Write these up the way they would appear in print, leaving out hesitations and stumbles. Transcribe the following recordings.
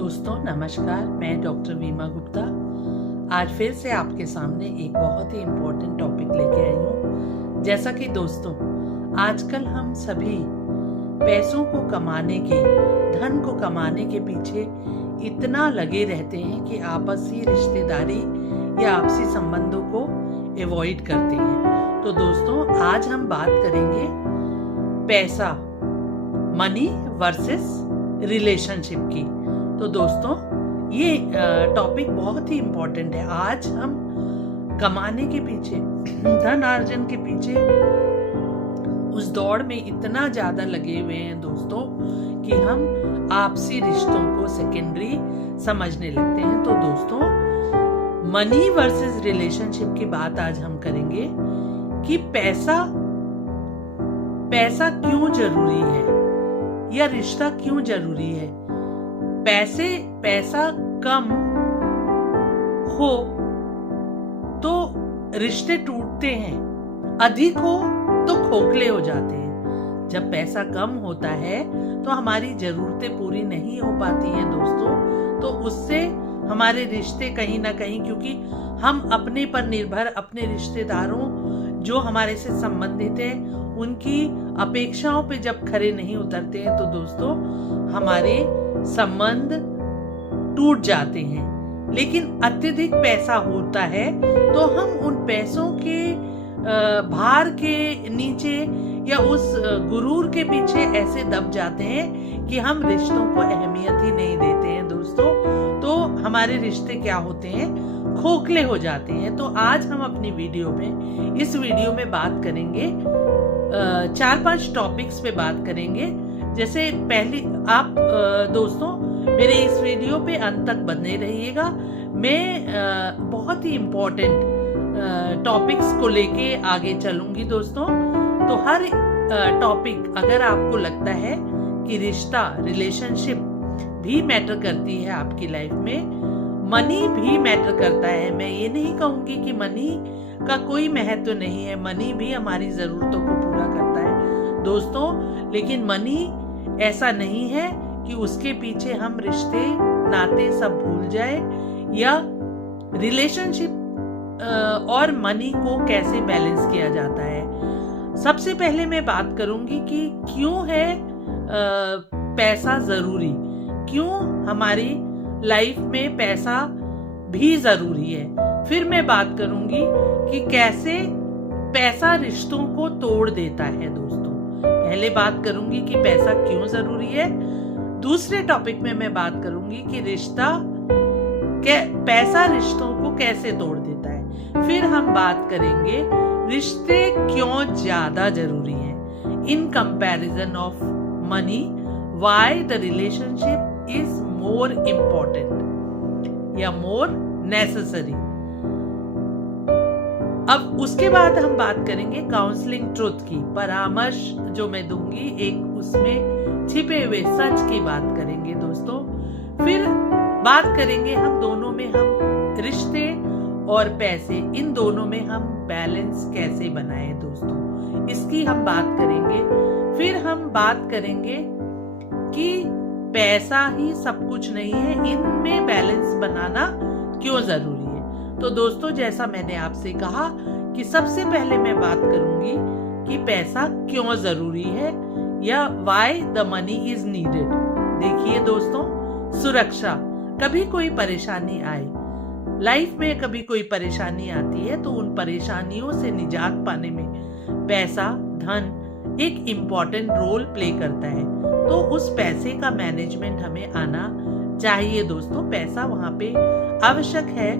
दोस्तों नमस्कार, मैं डॉक्टर वीमा गुप्ता आज फिर से आपके सामने एक बहुत ही इम्पोर्टेंट टॉपिक लेके आई हूँ। जैसा कि दोस्तों आजकल हम सभी पैसों को कमाने के, धन को कमाने के पीछे इतना लगे रहते हैं कि आपसी रिश्तेदारी या आपसी संबंधों को अवॉइड करते हैं। तो दोस्तों आज हम बात करेंगे पैसा, मनी वर्सेस रिलेशनशिप की। तो दोस्तों ये टॉपिक बहुत ही इम्पोर्टेंट है। आज हम कमाने के पीछे, धन अर्जन के पीछे उस दौड़ में इतना ज्यादा लगे हुए हैं दोस्तों कि हम आपसी रिश्तों को सेकेंडरी समझने लगते हैं। तो दोस्तों मनी वर्सेस रिलेशनशिप की बात आज हम करेंगे कि पैसा क्यों जरूरी है या रिश्ता क्यों जरूरी है। पैसा कम हो तो रिश्ते टूटते हैं, अधिक हो तो खोखले हो जाते हैं। जब पैसा कम होता है तो हमारी जरूरतें पूरी नहीं हो पाती हैं दोस्तों। तो उससे हमारे रिश्ते कहीं ना कहीं, क्योंकि हम अपने पर निर्भर, अपने रिश्तेदारों जो हमारे से संबंधित है उनकी अपेक्षाओं पे जब खरे नहीं उतरते हैं तो दोस्तों हमारे संबंध टूट जाते हैं। लेकिन अत्यधिक पैसा होता है तो हम उन पैसों के भार के नीचे या उस गुरूर के पीछे ऐसे दब जाते हैं कि हम रिश्तों को अहमियत ही नहीं देते हैं दोस्तों। तो हमारे रिश्ते क्या होते हैं, खोखले हो जाते हैं। तो आज हम अपनी इस वीडियो में बात करेंगे, 4-5 टॉपिक्स पे बात करेंगे। जैसे पहली आप दोस्तों मेरे इस वीडियो पे अंत तक बने रहिएगा। मैं बहुत ही इम्पोर्टेंट टॉपिक्स को लेके आगे चलूंगी दोस्तों। तो हर टॉपिक, अगर आपको लगता है कि रिलेशनशिप भी मैटर करती है आपकी लाइफ में, मनी भी मैटर करता है। मैं ये नहीं कहूंगी कि मनी का कोई महत्व नहीं है, मनी भी हमारी जरूरतों को पूरा करता है दोस्तों। लेकिन मनी ऐसा नहीं है कि उसके पीछे हम रिश्ते नाते सब भूल जाए, या रिलेशनशिप और मनी को कैसे बैलेंस किया जाता है। सबसे पहले मैं बात करूंगी कि क्यों है पैसा जरूरी, क्यों हमारी लाइफ में पैसा भी जरूरी है। फिर मैं बात करूंगी कि कैसे पैसा रिश्तों को तोड़ देता है दोस्तों। पहले बात करूंगी कि पैसा क्यों जरूरी है, दूसरे टॉपिक में मैं बात करूंगी कि पैसा रिश्तों को कैसे तोड़ देता है। फिर हम बात करेंगे रिश्ते क्यों ज्यादा जरूरी हैं in comparison of money, why the relationship is more important या मोर नेसेसरी। अब उसके बाद हम बात करेंगे काउंसलिंग ट्रुथ की, परामर्श जो मैं दूंगी, एक उसमें छिपे हुए सच की बात करेंगे दोस्तों। फिर बात करेंगे हम दोनों में, हम रिश्ते और पैसे, इन दोनों में हम बैलेंस कैसे बनाएं दोस्तों, इसकी हम बात करेंगे। फिर हम बात करेंगे कि पैसा ही सब कुछ नहीं है, इनमें बैलेंस बनाना क्यों जरूरी है। तो दोस्तों जैसा मैंने आपसे कहा कि सबसे पहले मैं बात करूंगी कि पैसा क्यों जरूरी है या why the money is needed. देखिए दोस्तों, सुरक्षा, कभी कोई परेशानी आए लाइफ में, कभी कोई परेशानी आती है तो उन परेशानियों से निजात पाने में पैसा, धन एक इम्पोर्टेंट रोल प्ले करता है। तो उस पैसे का मैनेजमेंट हमें आना चाहिए दोस्तों। पैसा वहां पे आवश्यक है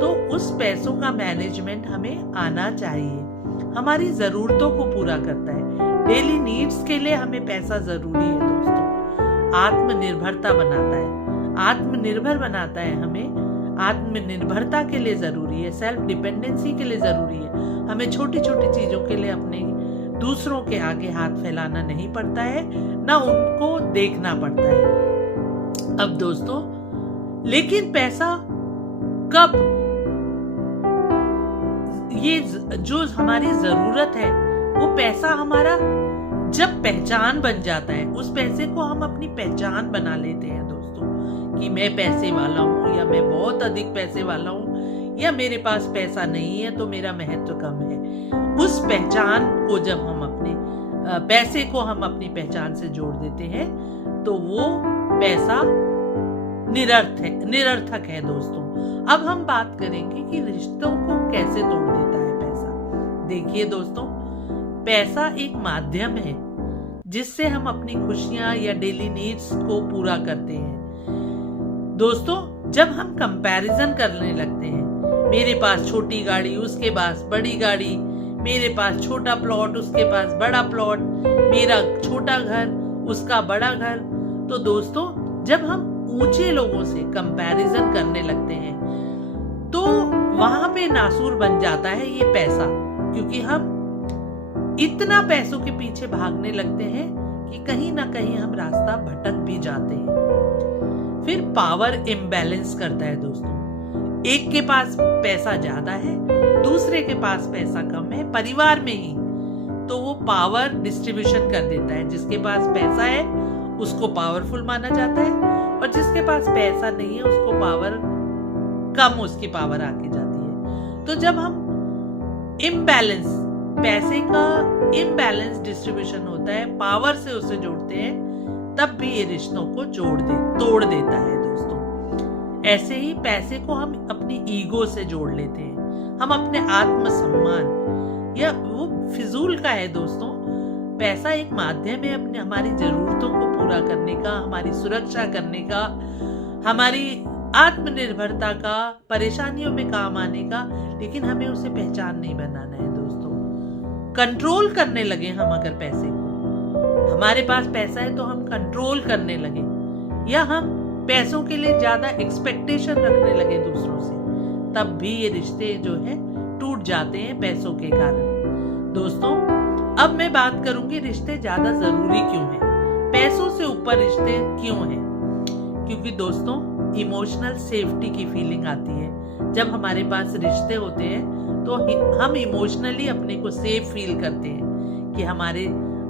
तो उस पैसों का मैनेजमेंट हमें आना चाहिए। हमारी जरूरतों को पूरा करता है, डेली नीड्स के लिए हमें पैसा जरूरी है दोस्तों। आत्मनिर्भरता बनाता है, आत्मनिर्भर बनाता है हमें, आत्मनिर्भरता के लिए जरूरी है, सेल्फ डिपेंडेंसी के लिए जरूरी है। हमें छोटी छोटी चीजों के लिए अपने दूसरों के आगे हाथ फैलाना नहीं पड़ता है, ना उनको देखना पड़ता है। अब दोस्तों लेकिन पैसा कब, ये जो हमारी जरूरत है वो पैसा हमारा जब पहचान बन जाता है, उस पैसे को हम अपनी पहचान बना लेते हैं दोस्तों कि मैं पैसे वाला हूँ या मैं बहुत अधिक पैसे वाला हूँ या मेरे पास पैसा नहीं है तो मेरा महत्व कम है। उस पहचान को जब हम अपने पैसे को हम अपनी पहचान से जोड़ देते हैं तो वो पैसा निरर्थक है दोस्तों। अब हम बात करेंगे कि रिश्तों को कैसे तोड़ देता है पैसा। देखिए दोस्तों, पैसा एक माध्यम है जिससे हम अपनी खुशियां या डेली नीड्स को पूरा करते हैं। दोस्तों, जब हम कंपैरिजन करने लगते हैं, मेरे पास छोटी गाड़ी उसके पास बड़ी गाड़ी, मेरे पास छोटा प्लॉट उसके पास बड़ा प्लॉट, मेरा छोटा घर उसका बड़ा घर, तो दोस्तों जब हम ऊंचे लोगों से कंपैरिजन करने लगते हैं तो वहां पे नासूर बन जाता है ये पैसा, क्योंकि हम इतना पैसों के पीछे भागने लगते हैं कि कहीं ना कहीं हम रास्ता भटक भी जाते हैं। फिर पावर इम्बैलेंस करता है दोस्तों। एक के पास पैसा ज्यादा है, दूसरे के पास पैसा कम है, परिवार में ही, तो वो पावर डिस्ट्रीब्यूशन कर देता है। जिसके पास पैसा है उसको पावरफुल माना जाता है और जिसके पास पैसा नहीं है उसको पावर कम, उसकी पावर आके जाती है। तो जब हम पैसे का इम्बैलेंस डिस्ट्रीब्यूशन होता है, पावर से उसे जोड़ते हैं, तब भी ये रिश्तों को तोड़ देता है दोस्तों। ऐसे ही पैसे को हम अपनी ईगो से जोड़ लेते हैं, हम अपने आत्मसम्मान, या वो फिजूल का है दोस्तों। पैसा एक माध्यम है अपने हमारी जरूरतों को पूरा करने का, हमारी सुरक्षा करने का, हमारी आत्मनिर्भरता का, परेशानियों में काम आने का, लेकिन हमें उसे पहचान नहीं बनाना है दोस्तों। कंट्रोल करने लगे हम अगर पैसे को, हमारे पास पैसा है तो हम कंट्रोल करने लगे, या हम पैसों के लिए ज्यादा एक्सपेक्टेशन रखने लगे दूसरों से, तब भी ये रिश्ते जो है टूट जाते हैं पैसों के कारण। दोस्तों, अब मैं बात करूंगी रिश्ते ज्यादा जरूरी क्यों हैं, पैसों से ऊपर रिश्ते क्यों हैं। क्योंकि दोस्तों इमोशनल सेफ्टी की फीलिंग आती है जब हमारे पास रिश्ते होते हैं, तो हम इमोशनली अपने को सेफ फील करते हैं कि हमारे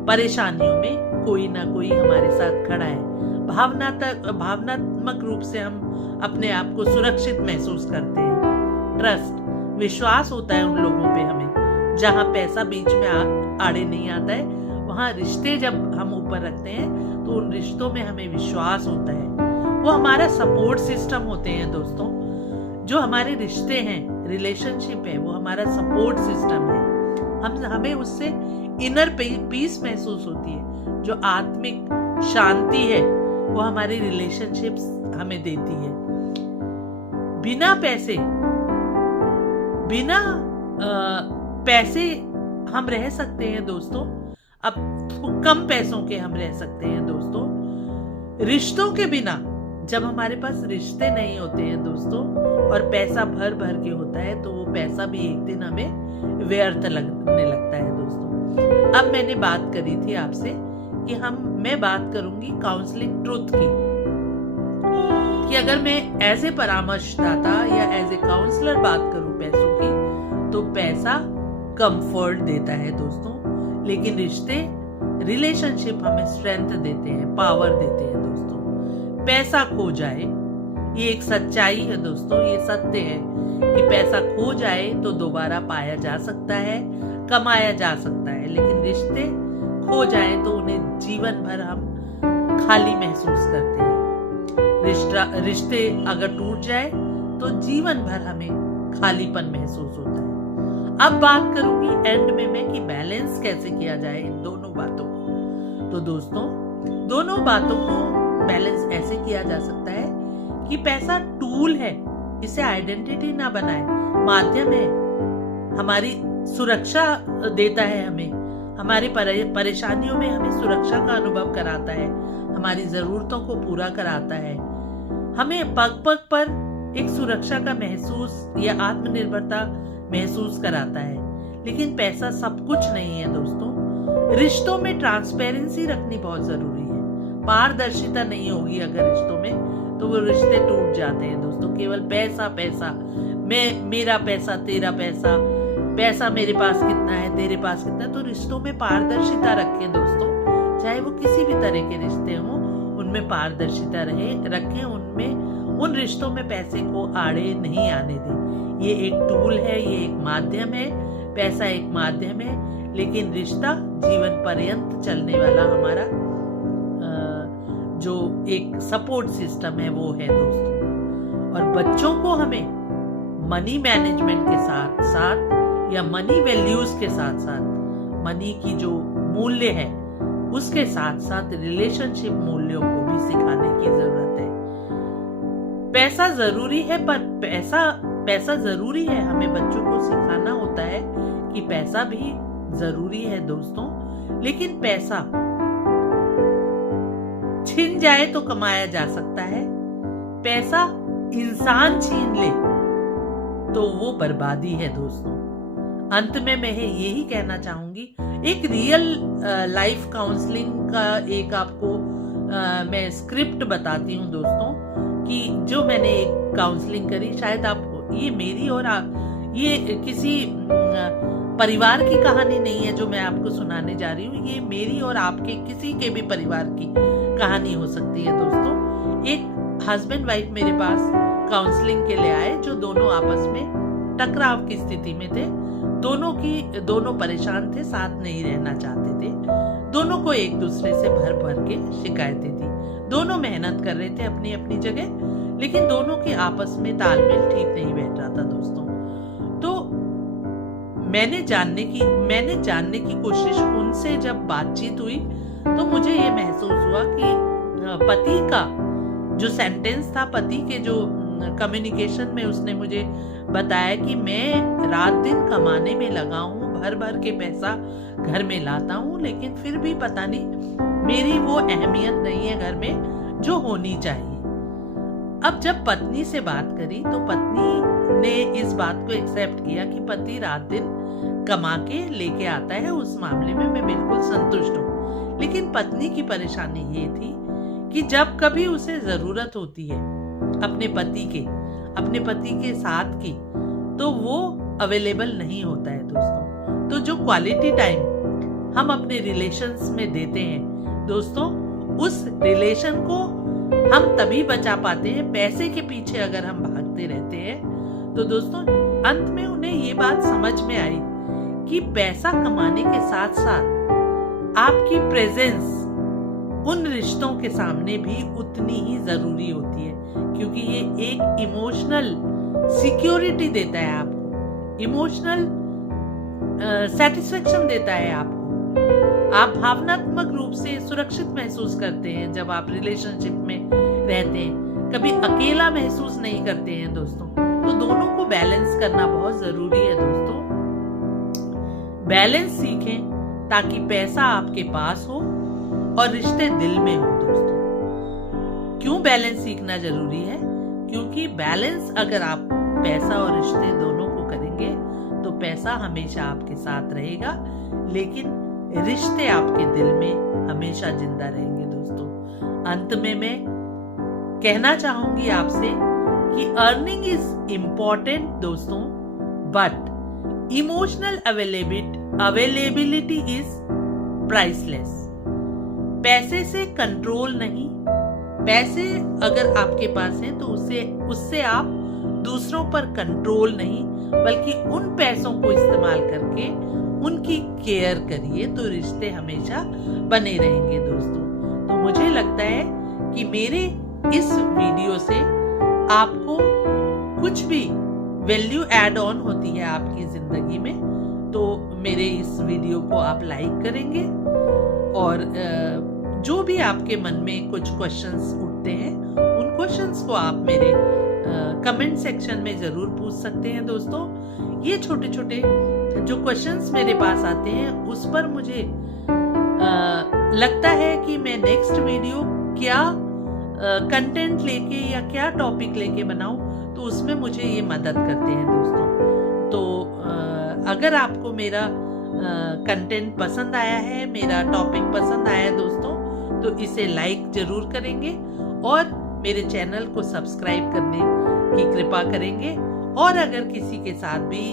परेशानियों में कोई ना कोई हमारे साथ खड़ा है। भावनात्मक रूप से हम अपने आप को सुरक्षित महसूस करते हैं। ट्रस्ट, विश्वास होता है उन लोगों पे हमें, जहाँ पैसा बीच में आड़े नहीं आता है, वहाँ रिश्ते जब हम ऊपर रखते हैं तो उन रिश्तों में हमें विश्वास होता है। वो हमारा सपोर्ट सिस्टम होते हैं दोस्तों। जो हमारे रिश्ते हैं, रिलेशनशिप है, वो हमारा सपोर्ट सिस्टम है। हमें उससे इनर पीस महसूस होती है। जो आत्मिक शांति है वो हमारी रिलेशनशिप्स हमें देती है। बिना पैसे हम रह सकते हैं दोस्तों, अब कम पैसों के हम रह सकते हैं दोस्तों। रिश्तों के बिना, जब हमारे पास रिश्ते नहीं होते हैं दोस्तों और पैसा भर भर के होता है, तो वो पैसा भी एक दिन हमें व्यर्थ लगने लगता है दोस्तों। अब मैंने बात करी थी आपसे कि मैं बात करूंगी काउंसलिंग ट्रुथ की, कि अगर मैं एज ए परामर्शदाता या एज ए काउंसलर बात करूं पैसों की, तो पैसा कंफर्ट देता है दोस्तों, लेकिन रिलेशनशिप हमें स्ट्रेंथ देते हैं, पावर देते हैं दोस्तों। पैसा खो जाए, ये एक सच्चाई है दोस्तों, ये सत्य है कि पैसा खो जाए तो दोबारा पाया जा सकता है, कमाया जा सकता है, लेकिन रिश्ते खो जाए तो उन्हें जीवन भर हम खाली महसूस करते हैं। रिश्ते अगर टूट जाए तो जीवन भर हमें खालीपन महसूस होता है। अब बात करूंगी एंड में मैं कि बैलेंस कैसे किया जाए इन दोनों बातों को। तो दोस्तों, दोनों बातों को बैलेंस ऐसे किया जा सकता है कि पैसा टूल है, इसे आइडेंटिटी ना बनाए, माध्यम है, हमारी सुरक्षा देता है हमें, हमारी परेशानियों में हमें सुरक्षा का अनुभव कराता है, हमारी जरूरतों को पूरा कराता है, हमें पग पग पर एक सुरक्षा का महसूस या आत्मनिर्भरता महसूस कराता है। लेकिन पैसा सब कुछ नहीं है दोस्तों। रिश्तों में ट्रांसपेरेंसी रखनी बहुत जरूरी है। पारदर्शिता नहीं होगी अगर रिश्तों में, तो वो रिश्ते टूट जाते हैं दोस्तों। केवल पैसा पैसा, मेरा पैसा तेरा पैसा, पैसा मेरे पास कितना है तेरे पास कितना है, तो रिश्तों में पारदर्शिता रखें दोस्तों। चाहे वो किसी भी तरह के रिश्ते हों, उनमें पारदर्शिता रखें, उनमें उन रिश्तों में पैसे को आड़े नहीं आने दें। ये एक टूल है, ये एक माध्यम है, पैसा एक माध्यम है, लेकिन रिश्ता जीवन पर्यंत चलने वाला हमारा जो एक सपोर्ट सिस्टम है वो है दोस्तों। और बच्चों को हमें मनी मैनेजमेंट के साथ साथ या मनी वैल्यूज के साथ साथ मनी की जो मूल्य है उसके साथ साथ रिलेशनशिप मूल्यों को भी सिखाने की जरूरत है। पैसा जरूरी है, पर पैसा जरूरी है, हमें बच्चों को सिखाना होता है कि पैसा भी जरूरी है दोस्तों। लेकिन पैसा छिन जाए तो कमाया जा सकता है, पैसा इंसान छीन ले तो वो बर्बादी है दोस्तों। अंत में मैं यही कहना चाहूंगी, एक रियल लाइफ काउंसलिंग का एक आपको मैं स्क्रिप्ट बताती हूँ दोस्तों, कि जो मैंने एक काउंसलिंग करी, शायद आप ये मेरी और ये किसी परिवार की कहानी नहीं है जो मैं आपको सुनाने जा रही हूँ, ये मेरी और आपके किसी के भी परिवार की कहानी हो सकती है दोस्तों। एक हस्बैंड वाइफ मेरे पास काउंसलिंग के लिए आए, जो दोनों आपस में टकराव की स्थिति में थे, दोनों परेशान थे, साथ नहीं रहना चाहते थे, दोनों को एक दूसरे से भर भर के शिकायतें थी, दोनों मेहनत कर रहे थे अपनी अपनी जगह, लेकिन दोनों के आपस में तालमेल ठीक नहीं बैठ रहा था दोस्तों। तो मैंने जानने की कोशिश उनसे जब बातचीत हुई तो मुझे ये महसूस हुआ कि पति का जो सेंटेंस था, पति के जो कम्युनिकेशन में उसने मुझे बताया कि मैं रात दिन कमाने में लगा हूँ, भर भर के पैसा घर में लाता हूँ, लेकिन फिर भी पता नहीं मेरी वो अहमियत नहीं है घर में जो होनी चाहिए। अब जब पत्नी से बात करी तो पत्नी ने इस बात को एक्सेप्ट किया कि पति रात दिन कमा के लेके आता है, उस मामले में मैं बिल्कुल संतुष्ट हूँ। लेकिन पत्नी की परेशानी ये थी कि जब कभी उसे जरूरत होती है अपने पति के साथ की, तो वो अवेलेबल नहीं होता है दोस्तों। तो जो क्वालिटी टाइम हम अपने रिलेशंस में देते हैं दोस्तों, उस रिलेशन को हम तभी बचा पाते हैं। पैसे के पीछे अगर हम भागते रहते हैं तो दोस्तों अंत में उन्हें ये बात समझ में आई कि पैसा कमाने के साथ साथ आपकी प्रेजेंस उन रिश्तों के सामने भी उतनी ही जरूरी होती है, क्योंकि ये एक इमोशनल सिक्योरिटी देता है आपको, इमोशनल सेटिस्फेक्शन देता है आपको। आप भावनात्मक रूप से सुरक्षित महसूस करते हैं जब आप रिलेशनशिप में रहते हैं, कभी अकेला महसूस नहीं करते हैं दोस्तों। तो दोनों को बैलेंस करना बहुत जरूरी है दोस्तों। बैलेंस सीखें ताकि पैसा आपके पास हो और रिश्ते दिल में हो दोस्तों। क्यों बैलेंस सीखना जरूरी है? क्योंकि बैलेंस अगर आप पैसा और रिश्ते दोनों को करेंगे तो पैसा हमेशा आपके साथ रहेगा, लेकिन रिश्ते आपके दिल में हमेशा जिंदा रहेंगे दोस्तों। अंत में मैं कहना चाहूंगी आपसे कि अर्निंग इज इम्पोर्टेंट दोस्तों, but emotional availability is priceless. पैसे से कंट्रोल नहीं, पैसे अगर आपके पास है तो उससे आप दूसरों पर कंट्रोल नहीं, बल्कि उन पैसों को इस्तेमाल करके उनकी केयर करिए, तो रिश्ते हमेशा बने रहेंगे दोस्तों। तो मुझे लगता है कि मेरे इस वीडियो से आपको कुछ भी वैल्यू ऐड ऑन होती है आपकी जिंदगी में, तो मेरे इस वीडियो को आप लाइक करेंगे, और जो भी आपके मन में कुछ क्वेश्चंस उठते हैं उन क्वेश्चंस को आप मेरे कमेंट सेक्शन में जरूर पूछ सकते हैं दोस्तों। ये छोटे छोटे जो क्वेश्चंस मेरे पास आते हैं उस पर मुझे लगता है कि मैं नेक्स्ट वीडियो क्या कंटेंट लेके या क्या टॉपिक लेके बनाऊं, तो उसमें मुझे ये मदद करते हैं दोस्तों। तो अगर आपको मेरा कंटेंट पसंद आया है, मेरा टॉपिक पसंद आया है दोस्तों, तो इसे लाइक जरूर करेंगे और मेरे चैनल को सब्सक्राइब करने की कृपा करेंगे। और अगर किसी के साथ भी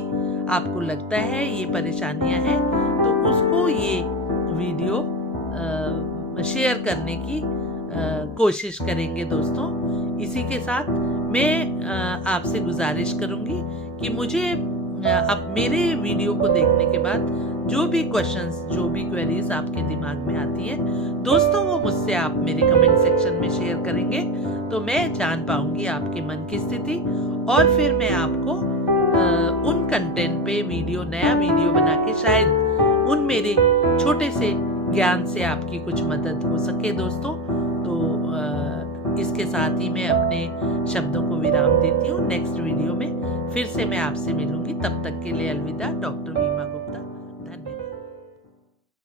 आपको लगता है ये परेशानियां हैं, तो उसको ये वीडियो शेयर करने की कोशिश करेंगे दोस्तों। इसी के साथ मैं आपसे गुजारिश करूंगी कि मुझे अब मेरे वीडियो को देखने के बाद जो भी क्वेश्चंस, जो भी क्वेरीज आपके दिमाग में आती है दोस्तों, वो मुझसे आप मेरे कमेंट सेक्शन में शेयर करेंगे तो मैं जान पाऊंगी आपके मन की स्थिति, और फिर मैं आपको उन कंटेंट पे नया वीडियो बना के शायद उन मेरे छोटे से ज्ञान से आपकी कुछ मदद हो सके दोस्तों। तो इसके साथ ही मैं अपने शब्दों को विराम देती हूँ। नेक्स्ट वीडियो में फिर से मैं आपसे मिलूंगी। तब तक के लिए अलविदा। डॉक्टर